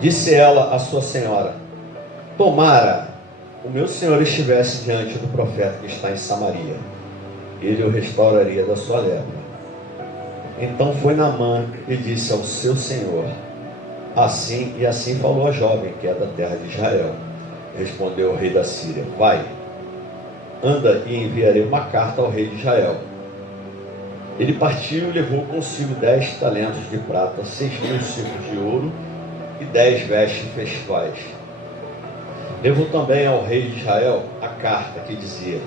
Disse ela à sua senhora: tomara o meu senhor estivesse diante do profeta que está em Samaria, ele o restauraria da sua lepra. Então foi Naamã e disse ao seu senhor: assim falou a jovem, que é da terra de Israel. Respondeu o rei da Síria: vai, anda e enviarei uma carta ao rei de Israel. Ele partiu e levou consigo 10 talentos de prata, 6.000 ciclos de ouro e 10 vestes festivais. Levou também ao rei de Israel a carta que dizia: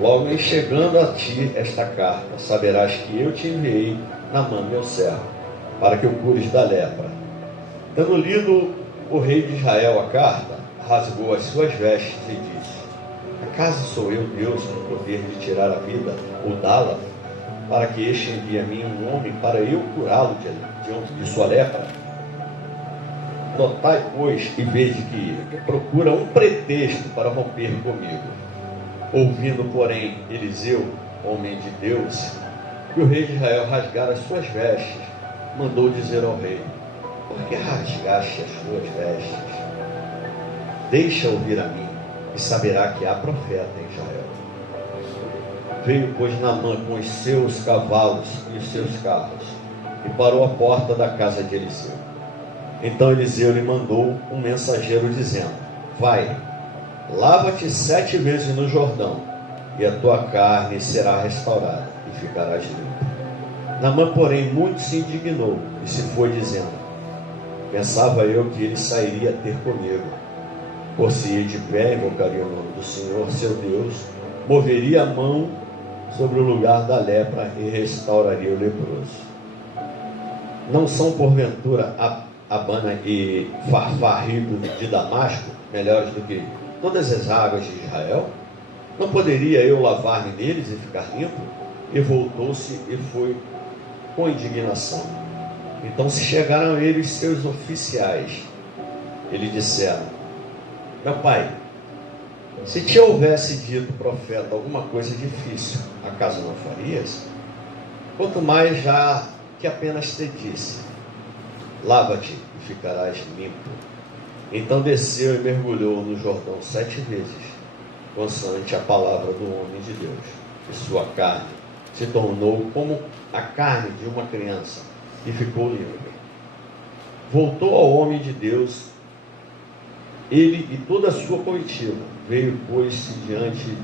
logo em chegando a ti esta carta, saberás que eu te enviei Naamã, meu servo, para que o cures da lepra. Tendo lido o rei de Israel a carta, rasgou as suas vestes e disse: acaso sou eu Deus com poder de tirar a vida ou dá-la, para que este envie a mim um homem para eu curá-lo diante de sua lepra? Notai, pois, e vede que procura um pretexto para romper comigo. Ouvindo, porém, Eliseu, homem de Deus, que o rei de Israel rasgara as suas vestes, mandou dizer ao rei: por que rasgaste as suas vestes? Deixa ouvir a mim, e saberá que há profeta em Israel. Veio, pois, Naamã com os seus cavalos e os seus carros, e parou à porta da casa de Eliseu. Então Eliseu lhe mandou um mensageiro dizendo: vai, lava-te 7 vezes no Jordão, e a tua carne será restaurada, e ficarás limpo. Naamã, porém, muito se indignou, e se foi dizendo: pensava eu que ele sairia ter comigo. Por-se-ia de pé, invocaria o nome do Senhor, seu Deus, moveria a mão sobre o lugar da lepra e restauraria o leproso. Não são, porventura, Abana e Farfarrido de Damasco melhores do que todas as águas de Israel? Não poderia eu lavar-me neles e ficar limpo? E voltou-se e foi com indignação. Então se chegaram a ele os seus oficiais. Eles disseram: meu pai, se te houvesse dito, profeta, alguma coisa difícil, acaso não farias? Quanto mais já que apenas te disse: lava-te e ficarás limpo. Então desceu e mergulhou no Jordão 7 vezes, consoante a palavra do homem de Deus, e sua carne se tornou como a carne de uma criança, e ficou limpo. Voltou ao homem de Deus, ele e toda a sua comitiva. Veio, pôs-se diante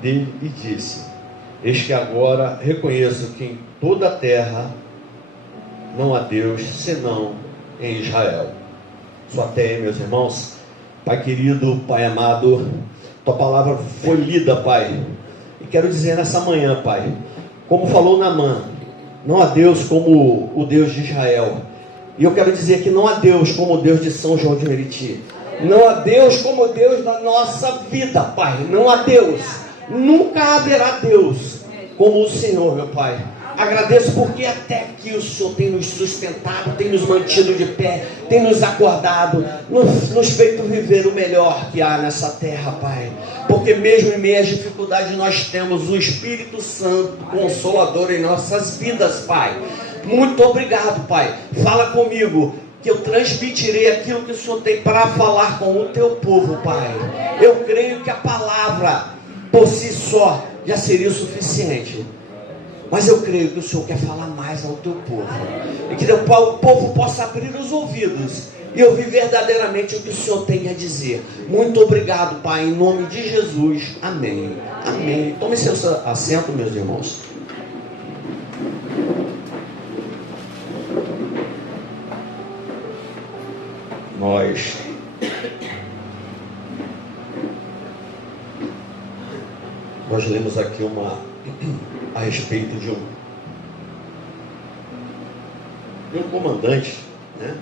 dele e disse: eis que agora reconheço que em toda a terra não há Deus senão em Israel. Só até aí, meus irmãos. Pai querido, Pai amado, tua palavra foi lida, Pai, e quero dizer nessa manhã, Pai, como falou Naamã, não há Deus como o Deus de Israel. E eu quero dizer que não há Deus como o Deus de São João de Meriti. Não há Deus como o Deus da nossa vida, Pai. Não há Deus, nunca haverá Deus como o Senhor, meu Pai. Agradeço porque até aqui o Senhor tem nos sustentado, tem nos mantido de pé, tem nos acordado, nos feito viver o melhor que há nessa terra, Pai. Porque mesmo em meio às dificuldades nós temos o Espírito Santo Consolador em nossas vidas, Pai. Muito obrigado, Pai. Fala comigo, que eu transmitirei aquilo que o Senhor tem para falar com o teu povo, Pai. Eu creio que a palavra por si só já seria o suficiente. Mas eu creio que o Senhor quer falar mais ao teu povo. E que o povo possa abrir os ouvidos e ouvir verdadeiramente o que o Senhor tem a dizer. Muito obrigado, Pai, em nome de Jesus. Amém. Amém. Tome seu assento, meus irmãos. Nós lemos aqui a respeito de um comandante, né?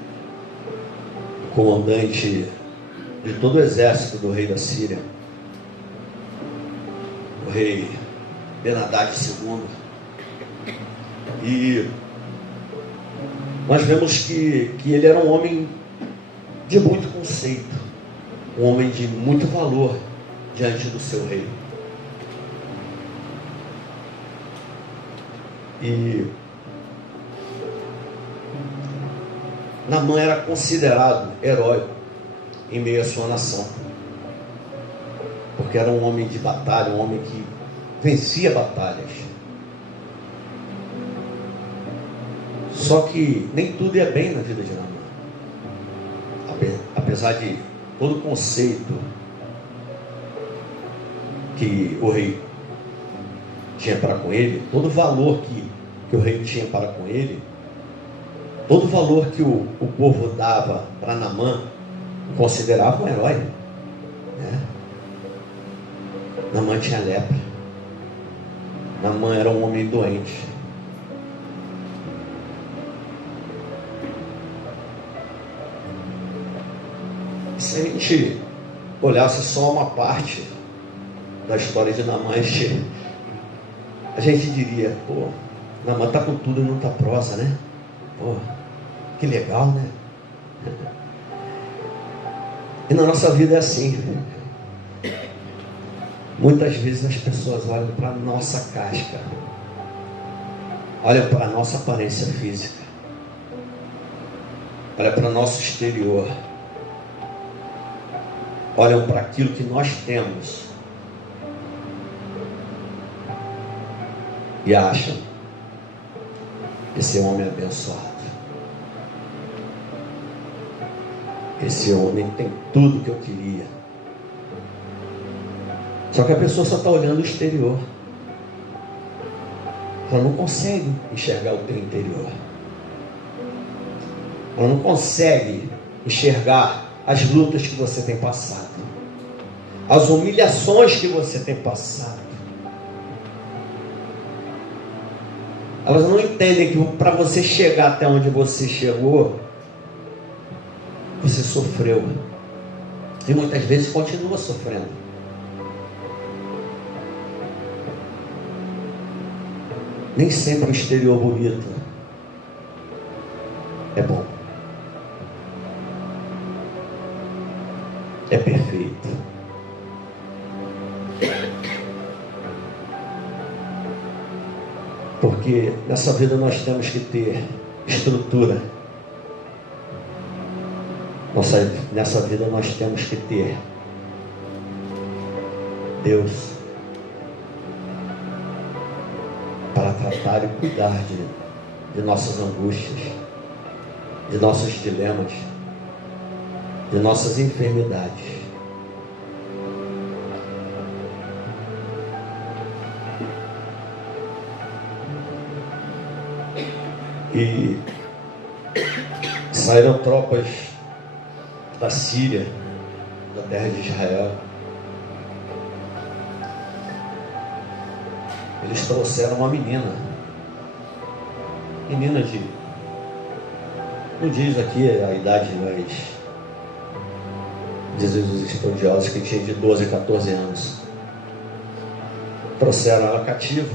O comandante de todo o exército do rei da Síria, o rei Ben-Hadad II. E nós vemos que ele era um homem de muito conceito, um homem de muito valor diante do seu rei. E Naamã era considerado herói em meio à sua nação, porque era um homem de batalha, um homem que vencia batalhas. Só que nem tudo ia bem na vida de Naamã. Apesar de todo o conceito que o rei tinha para com ele, todo o valor que o rei tinha para com ele, todo o valor que o povo dava para Naamã, considerava um herói, né? Naamã tinha lepra. Naamã era um homem doente. Se a gente olhasse só uma parte da história de Naamã, a gente diria, pô, Naamã está com tudo e não está prosa, né? Pô, que legal, né? E na nossa vida é assim. Muitas vezes as pessoas olham para a nossa casca, olham para a nossa aparência física, olham para o nosso exterior, olham para aquilo que nós temos e acham que esse homem é abençoado. Esse homem tem tudo que eu queria. Só que a pessoa só está olhando o exterior. Ela não consegue enxergar o teu interior. Ela não consegue enxergar as lutas que você tem passado, as humilhações que você tem passado. Elas não entendem que para você chegar até onde você chegou, você sofreu. E muitas vezes continua sofrendo. Nem sempre o exterior bonito é bom. É perfeito. Porque nessa vida nós temos que ter estrutura. Nessa vida nós temos que ter Deus para tratar e cuidar de nossas angústias, de nossos dilemas, de nossas enfermidades. E saíram tropas da Síria, da terra de Israel. Eles trouxeram uma menina de, não diz aqui a idade, mas dizem os estudiosos que tinha de 12 a 14 anos. Trouxeram ela cativa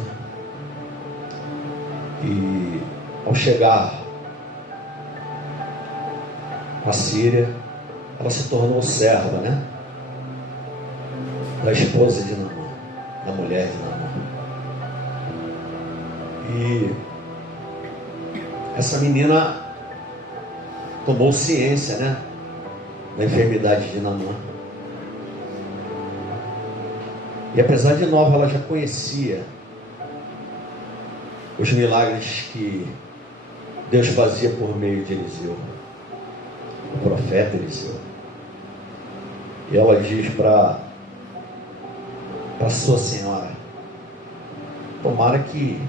e ao chegar à Síria, ela se tornou serva, né? Da esposa de Naamã, da mulher de Naamã. E essa menina tomou ciência, né, da enfermidade de Naamã. E apesar de nova, ela já conhecia os milagres que Deus fazia por meio de Eliseu, o profeta Eliseu. E ela diz para sua senhora: tomara que,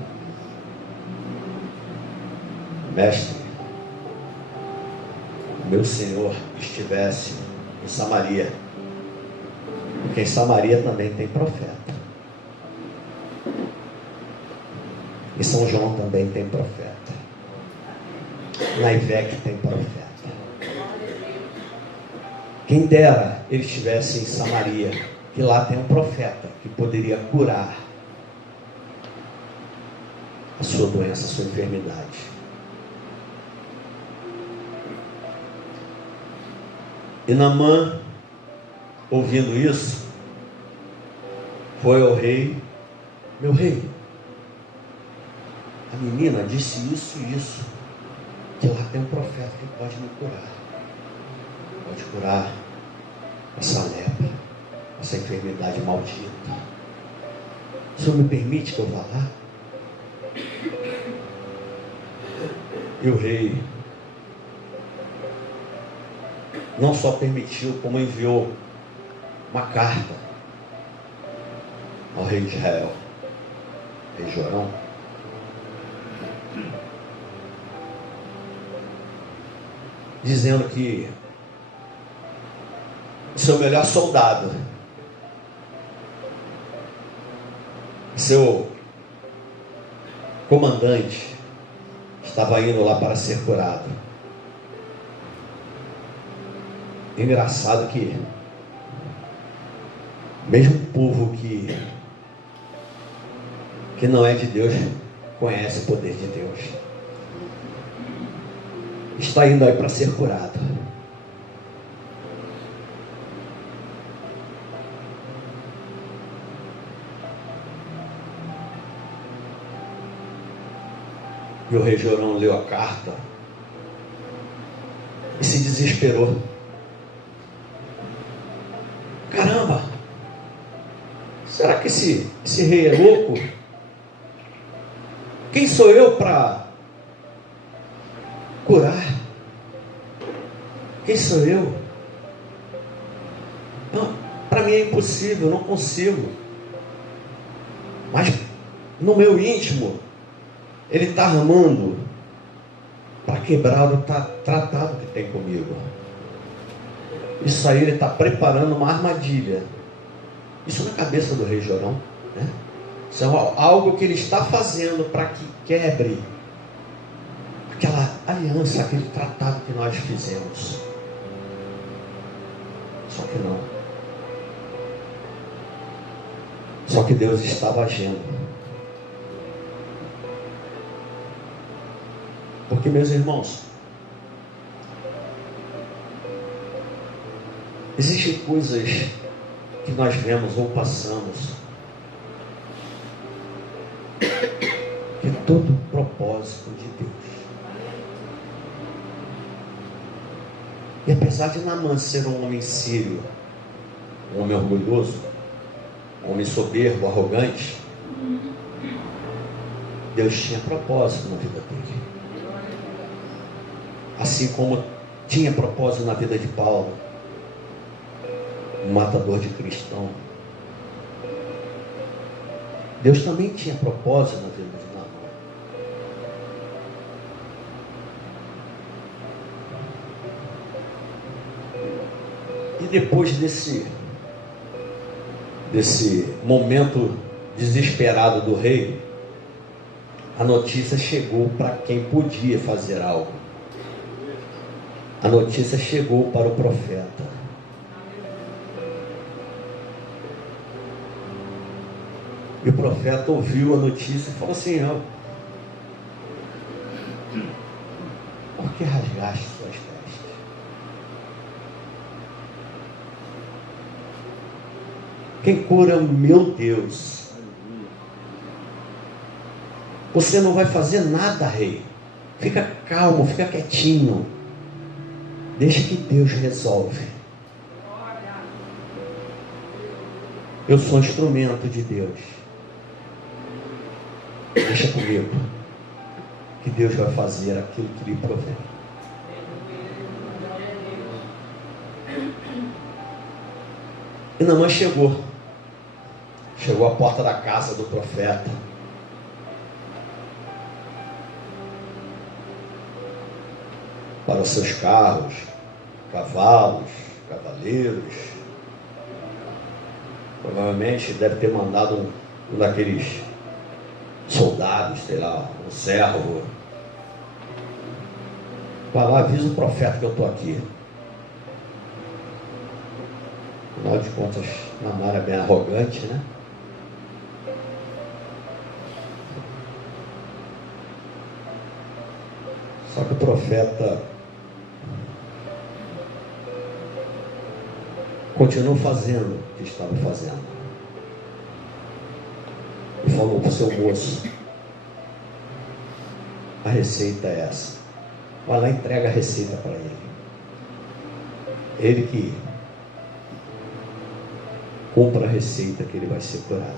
mestre, meu senhor estivesse em Samaria, porque em Samaria também tem profeta. Em São João também tem profeta. Na Ivec tem profeta. Quem dera ele estivesse em Samaria, que lá tem um profeta que poderia curar a sua doença, a sua enfermidade. E Naamã, ouvindo isso, foi ao rei: meu rei, a menina disse isso e isso. O que lá tem um profeta que pode me curar. Pode curar essa lepra, essa enfermidade maldita. O Senhor me permite que eu vá lá? E o rei não só permitiu, como enviou uma carta ao rei de Israel, rei Jorão, dizendo que o seu melhor soldado, seu comandante, estava indo lá para ser curado. Engraçado que mesmo o povo que não é de Deus conhece o poder de Deus. Está indo aí para ser curado. E o rei Jorão leu a carta e se desesperou. Caramba! Será que esse rei é louco? Quem sou eu para curar? Quem sou eu? Para mim é impossível, não consigo. Mas no meu íntimo, ele está armando para quebrar o tratado que tem comigo. Isso aí, ele está preparando uma armadilha. Isso na cabeça do rei Jorão, né? Isso é algo que ele está fazendo para que quebre aquela aliança, aquele tratado que nós fizemos. Só que não. Só que Deus estava agindo. Porque, meus irmãos, existem coisas que nós vemos ou passamos que é todo propósito de Deus. E apesar de Naamã ser um homem sírio, um homem orgulhoso, um homem soberbo, arrogante, Deus tinha propósito na vida dele. Assim como tinha propósito na vida de Paulo, um matador de cristão. Deus também tinha propósito na vida de Naamã. E depois desse momento desesperado do rei, a notícia chegou para quem podia fazer algo. A notícia chegou para o profeta. E o profeta ouviu a notícia e falou assim: por que rasgaste suas vestes? Quem cura é o meu Deus. Você não vai fazer nada, rei. Fica calmo, fica quietinho. Deixa que Deus resolve. Eu sou instrumento de Deus. Deixa comigo, que Deus vai fazer aquilo que lhe provém. E Naamã chegou à porta da casa do profeta. Para os seus carros, cavalos, cavaleiros. Provavelmente deve ter mandado um daqueles soldados, sei lá, um servo. Vai lá, avisa o profeta que eu estou aqui. Afinal de contas, Naamã era bem arrogante, né? Só que o profeta continuou fazendo o que estava fazendo. E falou para o seu moço: a receita é essa. vai lá e entrega a receita para ele. Ele que compra a receita que ele vai ser curado.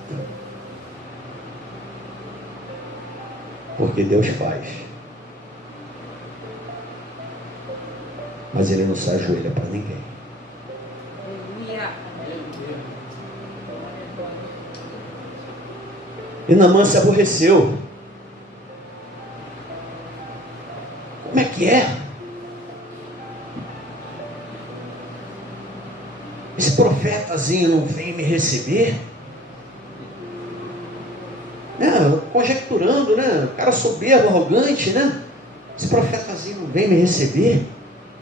Porque Deus faz. Mas ele não se ajoelha para ninguém. E Naamã se aborreceu. Como é que é? Esse profetazinho não vem me receber? Né? Conjecturando, né? O cara soberbo, arrogante, né? Esse profetazinho não vem me receber?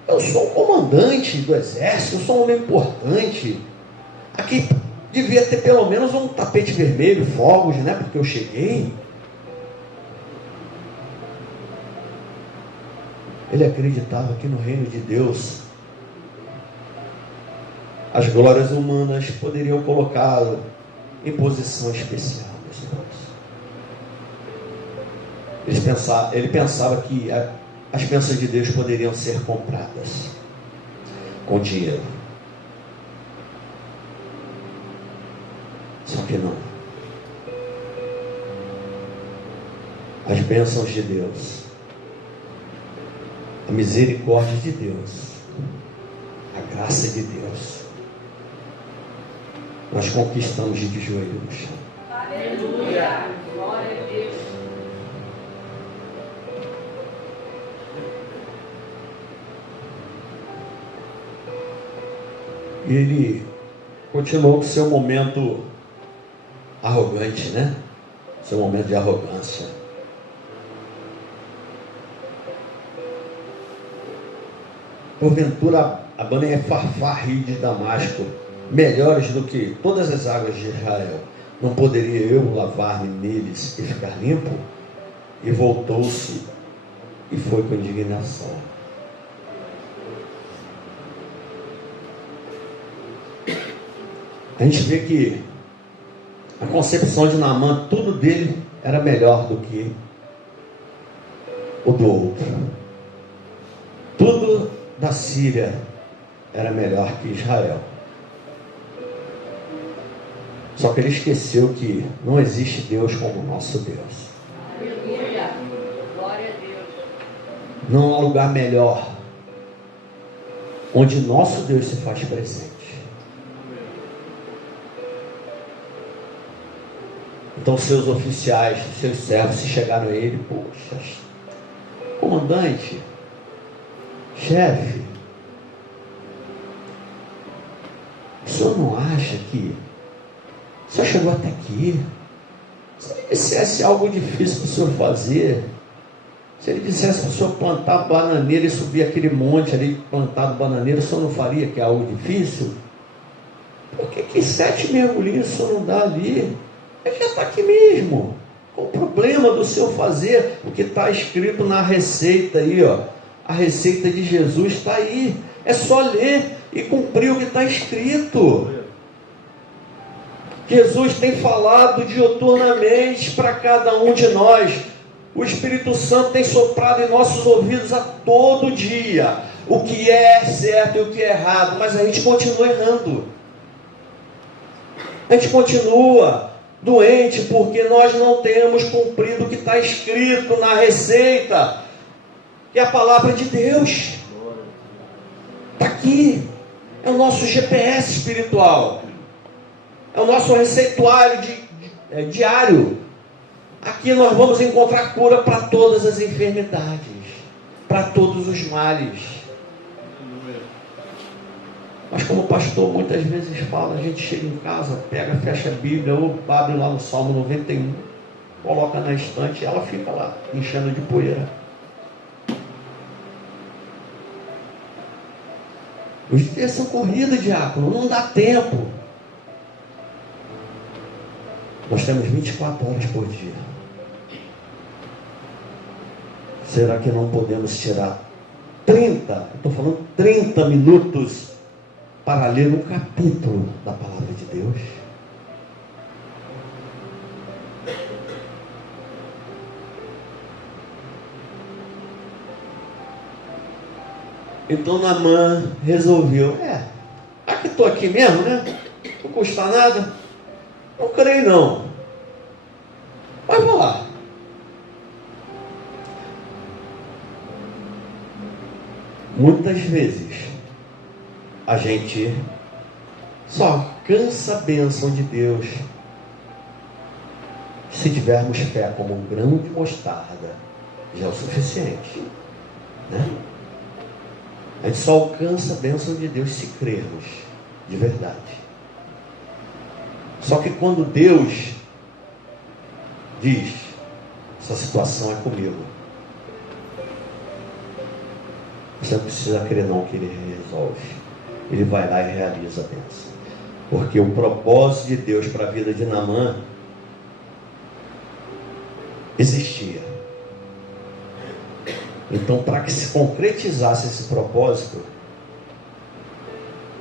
Eu sou o comandante do exército, eu sou um homem importante. Aqui devia ter pelo menos um tapete vermelho, fogos, né? Porque eu cheguei. Ele acreditava que no reino de Deus as glórias humanas poderiam colocá-lo em posição especial, meus irmãos. Ele pensava que as bênçãos de Deus poderiam ser compradas com dinheiro. Só que não. As bênçãos de Deus, a misericórdia de Deus, a graça de Deus, nós conquistamos de joelho no chão. Aleluia! Glória a Deus! E ele continuou com seu momento arrogante, né? Seu momento de arrogância. Porventura, Abana e Farfar, rio de Damasco, melhores do que todas as águas de Israel, não poderia eu lavar-me neles e ficar limpo? E voltou-se e foi com indignação. A gente vê que a concepção de Naamã, tudo dele era melhor do que o do outro. Tudo da Síria era melhor que Israel. Só que ele esqueceu que não existe Deus como o nosso Deus. Aleluia! Glória a Deus! Não há lugar melhor onde nosso Deus se faz presente. Então seus oficiais, seus servos se chegaram a ele: poxa, comandante, chefe, o senhor não acha que o senhor chegou até aqui? Se ele dissesse algo difícil para o senhor fazer, se ele dissesse para o senhor plantar bananeira e subir aquele monte ali plantado bananeira, o senhor não faria, que é algo difícil? Por que 7 mergulhinhos o senhor não dá ali? Ele já está aqui mesmo. Qual o problema do senhor fazer o que está escrito na receita aí, ó? A receita de Jesus está aí. É só ler e cumprir o que está escrito. Jesus tem falado diuturnamente para cada um de nós. O Espírito Santo tem soprado em nossos ouvidos a todo dia o que é certo e o que é errado, mas a gente continua errando. A gente continua doente porque nós não temos cumprido o que está escrito na receita, que é a palavra de Deus. Está aqui, é o nosso GPS espiritual, é o nosso receituário diário. Aqui nós vamos encontrar cura para todas as enfermidades, para todos os males. Mas como o pastor muitas vezes fala, a gente chega em casa, pega, fecha a Bíblia, ou abre lá no Salmo 91, coloca na estante e ela fica lá, enchendo de poeira. Os dias são corrida, diácono, não dá tempo. Nós temos 24 horas por dia. Será que não podemos tirar 30 minutos para ler um capítulo da palavra de Deus? Então Naamã resolveu, que estou aqui mesmo, né? Não custa nada. Não creio não. Mas vou lá. Muitas vezes a gente só alcança a bênção de Deus se tivermos fé como um grão de mostarda, já é o suficiente, né? A gente só alcança a bênção de Deus se crermos de verdade. Só que quando Deus diz, essa situação é comigo, você não precisa crer não que Ele resolve. Ele vai lá e realiza a bênção. Porque o propósito de Deus para a vida de Naamã existia. Então, para que se concretizasse esse propósito,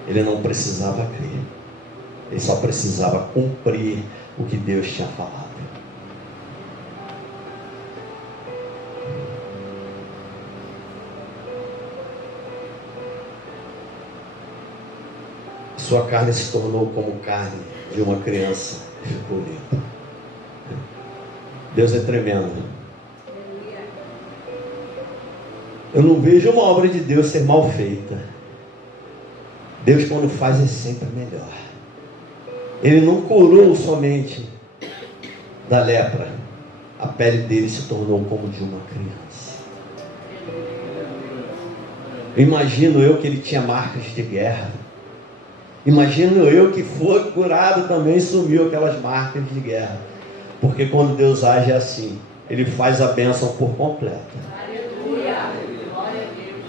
ele não precisava crer. Ele só precisava cumprir o que Deus tinha falado. Sua carne se tornou como carne de uma criança e ficou limpa. Deus é tremendo. Eu não vejo uma obra de Deus ser mal feita. Deus, quando faz, é sempre melhor. Ele não curou somente da lepra. A pele dele se tornou como de uma criança. Imagino eu que ele tinha marcas de guerra. Imagino eu que foi curado também e sumiu aquelas marcas de guerra. Porque quando Deus age assim, Ele faz a bênção por completo. Aleluia. Glória a Deus.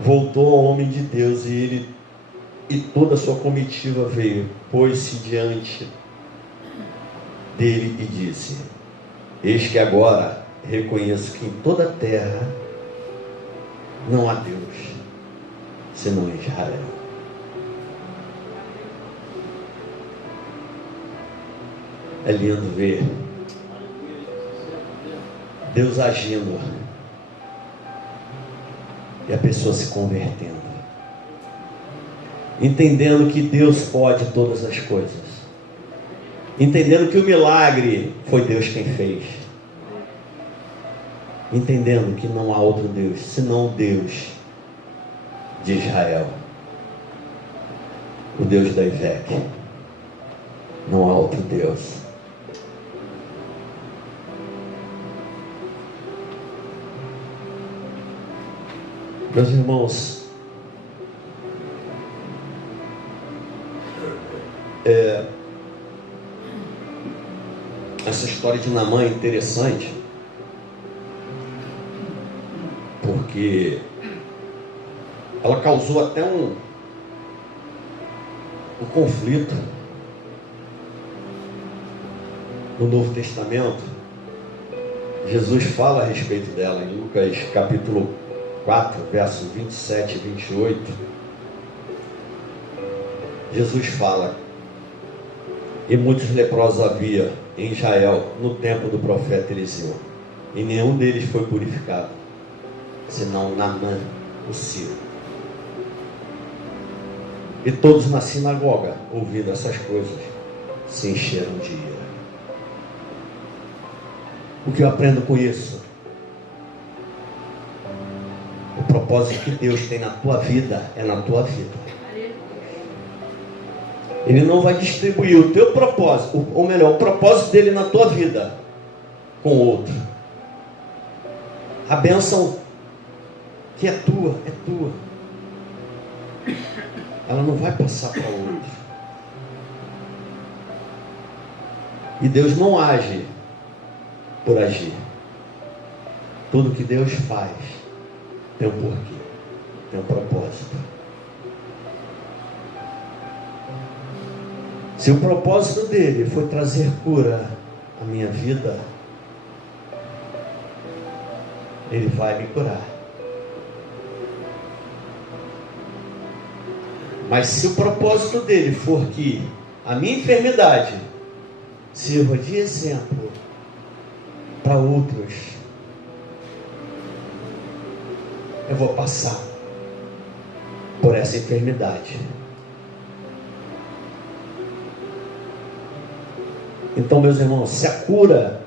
Voltou ao homem de Deus e toda a sua comitiva veio, pôs-se diante dele e disse: eis que agora reconheço que em toda a terra não há Deus senão em Israel. É lindo ver Deus agindo e a pessoa se convertendo, entendendo que Deus pode todas as coisas, entendendo que o milagre foi Deus quem fez, entendendo que não há outro Deus senão o Deus de Israel, o Deus da Ivec. Não há outro Deus. Meus irmãos, essa história de Naamã é interessante, porque ela causou até um conflito no Novo Testamento. Jesus fala a respeito dela em Lucas capítulo 4, versos 27 e 28. Jesus fala: e muitos leprosos havia em Israel no tempo do profeta Eliseu, e nenhum deles foi purificado, senão Naamã, o sírio. E todos na sinagoga, ouvindo essas coisas, se encheram de ira. O que eu aprendo com isso? O propósito que Deus tem na tua vida é na tua vida. Ele não vai distribuir o teu propósito, ou melhor, o propósito dele na tua vida com outro. A bênção que é tua, ela não vai passar para outro. E Deus não age por agir. Tudo que Deus faz tem um porquê, tem um propósito. Se o propósito dele foi trazer cura à minha vida, ele vai me curar. Mas se o propósito dele for que a minha enfermidade sirva de exemplo para outros, eu vou passar por essa enfermidade. Então, meus irmãos, se a cura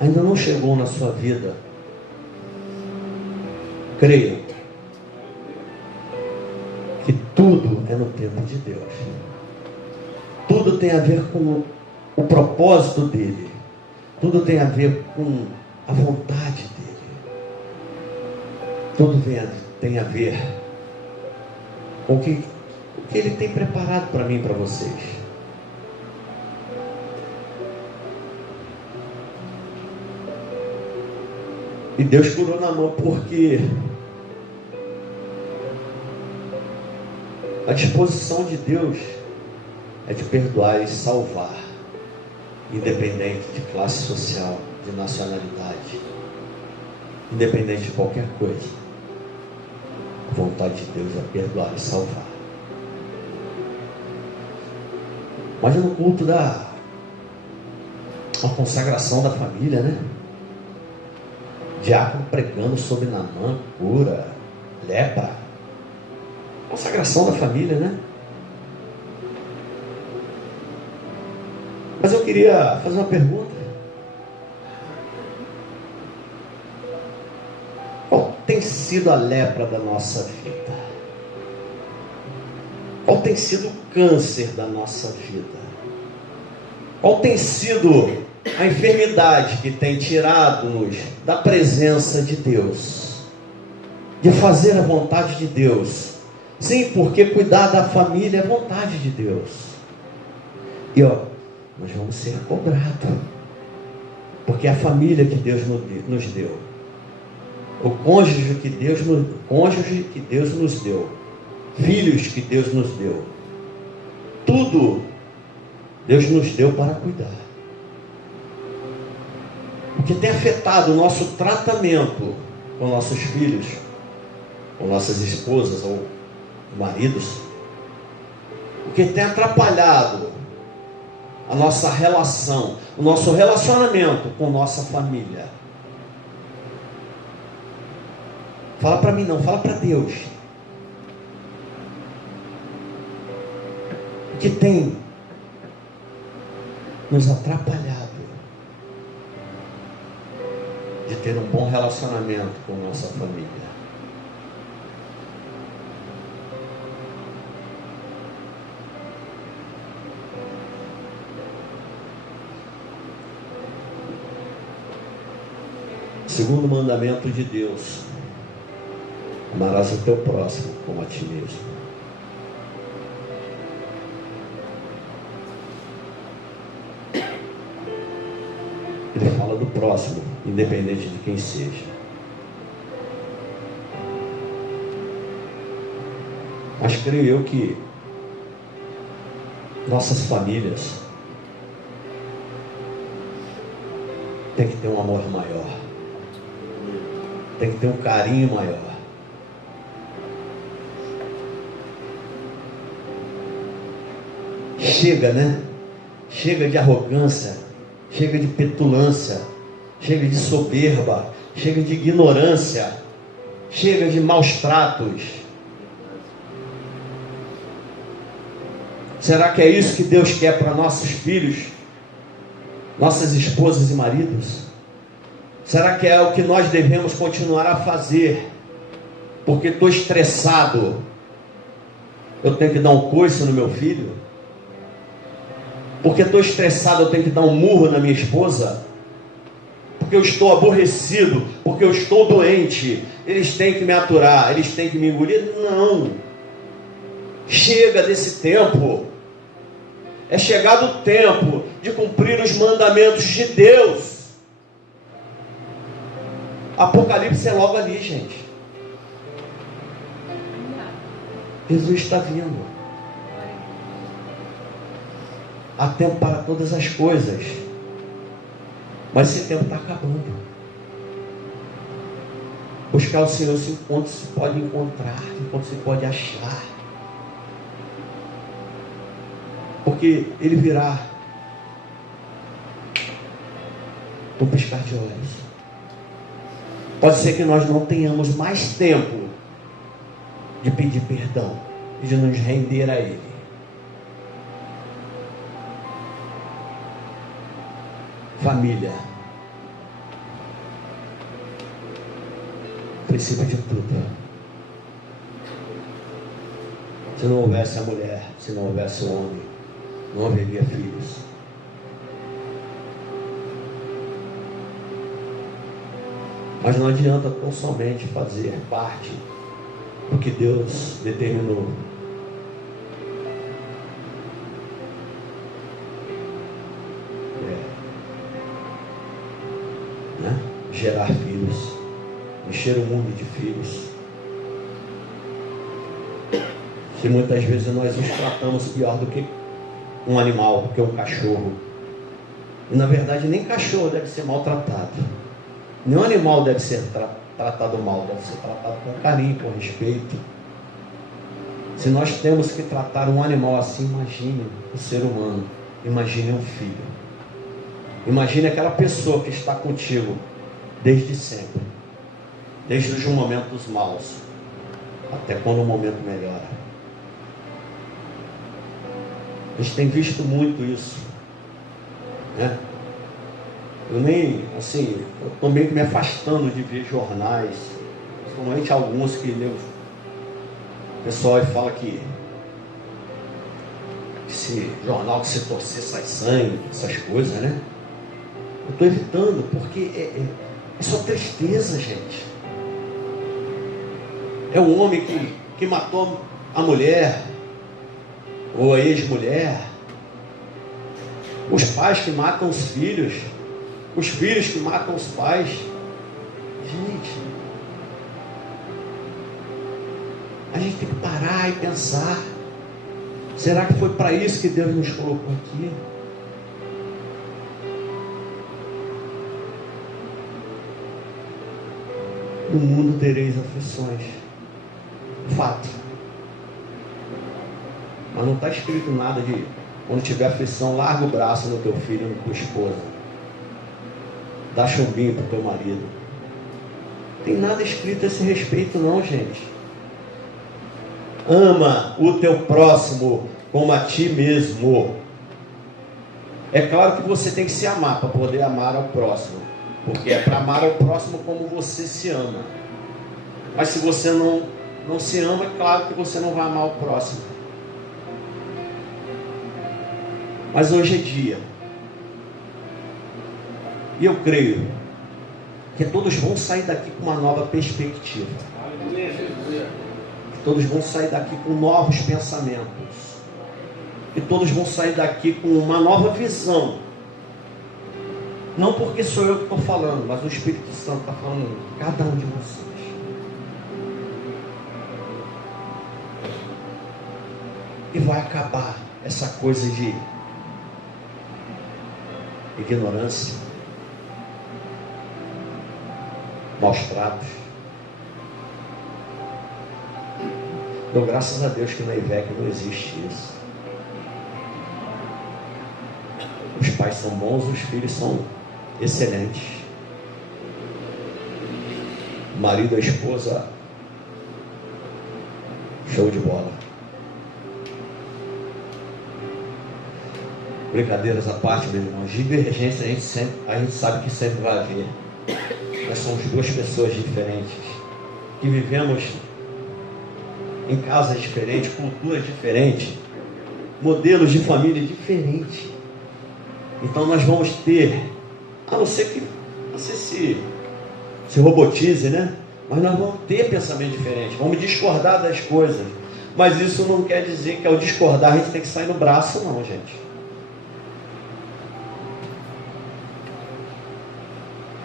ainda não chegou na sua vida, creia que tudo é no tempo de Deus. Tudo tem a ver com o propósito dele. Tudo tem a ver com a vontade dele. Tudo tem a ver com o que ele tem preparado para mim e para vocês. E Deus curou na mão porque a disposição de Deus é de perdoar e salvar, independente de classe social, de nacionalidade, independente de qualquer coisa. A vontade de Deus é perdoar e salvar. Mas no culto da consagração da família, né? Diácono pregando sobre Naamã, cura, lepra. Consagração da família, né? Mas eu queria fazer uma pergunta. Qual tem sido a lepra da nossa vida? Qual tem sido o câncer da nossa vida? Qual tem sido a enfermidade que tem tirado-nos da presença de Deus, de fazer a vontade de Deus? Sim, porque cuidar da família é vontade de Deus. E nós vamos ser cobrados, porque é a família que Deus nos deu, o cônjuge que Deus nos deu, filhos que Deus nos deu, tudo Deus nos deu para cuidar. O que tem afetado o nosso tratamento com nossos filhos, com nossas esposas ou maridos, o que tem atrapalhado a nossa relação, o nosso relacionamento com nossa família. Fala para mim não, fala para Deus. O que tem nos atrapalhado de ter um bom relacionamento com nossa família? Segundo mandamento de Deus: amarás o teu próximo como a ti mesmo. Ele fala do próximo, independente de quem seja. Mas creio eu que nossas famílias têm que ter um amor maior, tem que ter um carinho maior. Chega, né? Chega de arrogância, chega de petulância, chega de soberba, chega de ignorância, chega de maus tratos. Será que é isso que Deus quer para nossos filhos, nossas esposas e maridos? Será que é o que nós devemos continuar a fazer? Porque estou estressado, eu tenho que dar um coice no meu filho? Porque estou estressado, eu tenho que dar um murro na minha esposa? Porque eu estou aborrecido, porque eu estou doente, eles têm que me aturar, eles têm que me engolir? Não. Chega desse tempo. É chegado o tempo de cumprir os mandamentos de Deus. Apocalipse é logo ali, gente. Jesus está vindo. Há tempo para todas as coisas, mas esse tempo está acabando. Buscar o Senhor enquanto se pode encontrar, enquanto se pode achar, porque Ele virá no piscar de olhos. Pode ser que nós não tenhamos mais tempo de pedir perdão e de nos render a Ele. Família. Princípio de tudo. Se não houvesse a mulher, se não houvesse o homem, não haveria filhos. Mas não adianta tão somente fazer parte do que Deus determinou. Gerar filhos, encher o mundo de filhos. Se muitas vezes nós os tratamos pior do que um animal, do que um cachorro. E na verdade nem cachorro deve ser maltratado. Nenhum animal deve ser tratado mal, deve ser tratado com carinho, com respeito. Se nós temos que tratar um animal assim, imagine o ser humano, imagine um filho. Imagine aquela pessoa que está contigo desde sempre, desde os momentos maus, até quando o momento melhora. A gente tem visto muito isso, né? Eu nem, assim, eu estou meio que me afastando de ver jornais, principalmente alguns que o pessoal fala que esse jornal que se torcer sai sangue, essas coisas, né? Eu estou evitando, porque é só tristeza, gente. É um homem que matou a mulher, ou a ex-mulher, os pais que matam os filhos que matam os pais. Gente, a gente tem que parar e pensar: será que foi para isso que Deus nos colocou aqui? No mundo tereis aflições. Fato. Mas não está escrito nada de quando tiver aflição, larga o braço no teu filho ou na tua esposa. Dá chumbinho para o teu marido. Não tem nada escrito a esse respeito não, gente. Ama o teu próximo como a ti mesmo. É claro que você tem que se amar para poder amar ao próximo. Porque é para amar ao próximo como você se ama. Mas se você não se ama, é claro que você não vai amar o próximo. Mas hoje é dia. E eu creio que todos vão sair daqui com uma nova perspectiva. Que todos vão sair daqui com novos pensamentos. Que todos vão sair daqui com uma nova visão. Não porque sou eu que estou falando, mas o Espírito Santo está falando em cada um de vocês. E vai acabar essa coisa de ignorância, maus tratos. Dou graças a Deus que na IVEC não existe isso. Os pais são bons, os filhos são excelentes. O marido, a esposa, show de bola. Brincadeiras à parte, meus irmãos, divergência a gente sabe que sempre vai haver. Nós somos duas pessoas diferentes, que vivemos em casas diferentes, culturas diferentes, modelos de família diferentes. Então nós vamos ter, a não ser que você se robotize, né? Mas nós vamos ter pensamento diferente, vamos discordar das coisas. Mas isso não quer dizer que ao discordar a gente tem que sair no braço, não, gente.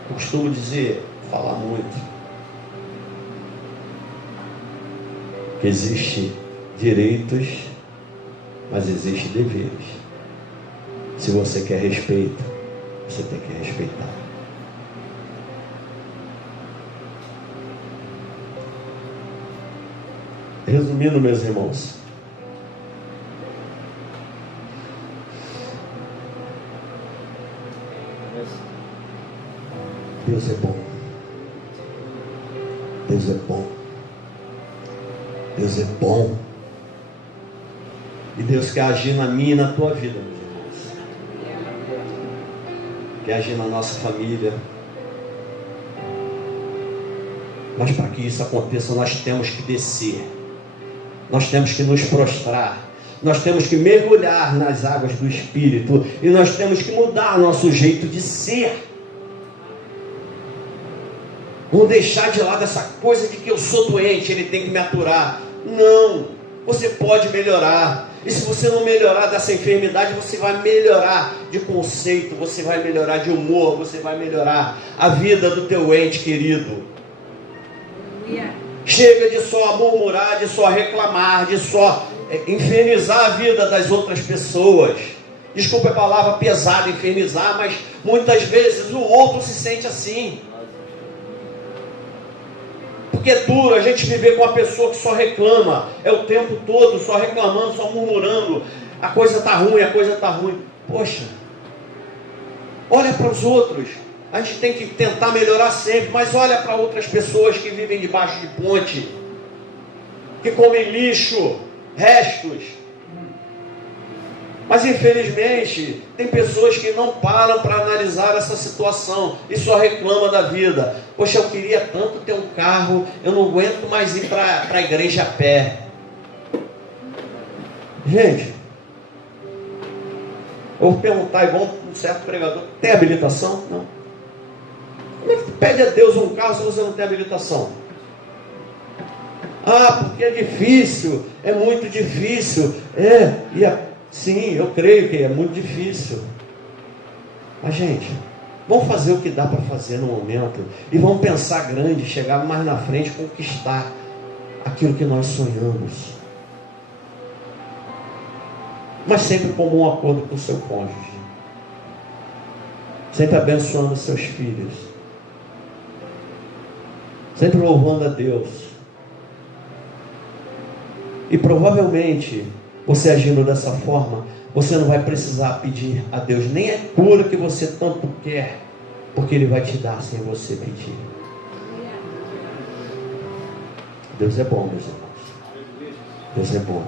Eu costumo dizer, falar muito, que existe direitos, mas existe deveres. Se você quer respeito, você tem que respeitar. Resumindo, meus irmãos, Deus é bom. Deus é bom. Deus é bom. E Deus quer agir na minha e na tua vida, meus irmãos. Quer agir na nossa família. Mas para que isso aconteça, nós temos que descer. Nós temos que nos prostrar. Nós temos que mergulhar nas águas do Espírito. E nós temos que mudar nosso jeito de ser. Vamos deixar de lado essa coisa de que eu sou doente, ele tem que me aturar. Não, você pode melhorar. E se você não melhorar dessa enfermidade, você vai melhorar de conceito, você vai melhorar de humor, você vai melhorar a vida do teu ente querido. Chega de só murmurar, de só reclamar, de só infernizar a vida das outras pessoas. Desculpa a palavra pesada, infernizar, mas muitas vezes o outro se sente assim. Porque é duro a gente viver com uma pessoa que só reclama, é o tempo todo só reclamando, só murmurando, a coisa está ruim, a coisa está ruim. Poxa, olha para os outros, a gente tem que tentar melhorar sempre, mas olha para outras pessoas que vivem debaixo de ponte, que comem lixo, restos. Mas infelizmente, tem pessoas que não param para analisar essa situação e só reclamam da vida. Poxa, eu queria tanto ter um carro, eu não aguento mais ir para a igreja a pé. Gente, eu vou perguntar igual um certo pregador, tem habilitação? Não. Como é que tu pede a Deus um carro se você não tem habilitação? Ah, porque é difícil, é muito difícil. Sim, eu creio que é muito difícil. Mas, gente, vamos fazer o que dá para fazer no momento. E vamos pensar grande, chegar mais na frente, conquistar aquilo que nós sonhamos. Mas sempre como um acordo com o seu cônjuge. Sempre abençoando os seus filhos. Sempre louvando a Deus. E provavelmente, você agindo dessa forma, você não vai precisar pedir a Deus nem a cura que você tanto quer, porque Ele vai te dar sem você pedir. Deus é bom, meus irmãos. Deus é bom.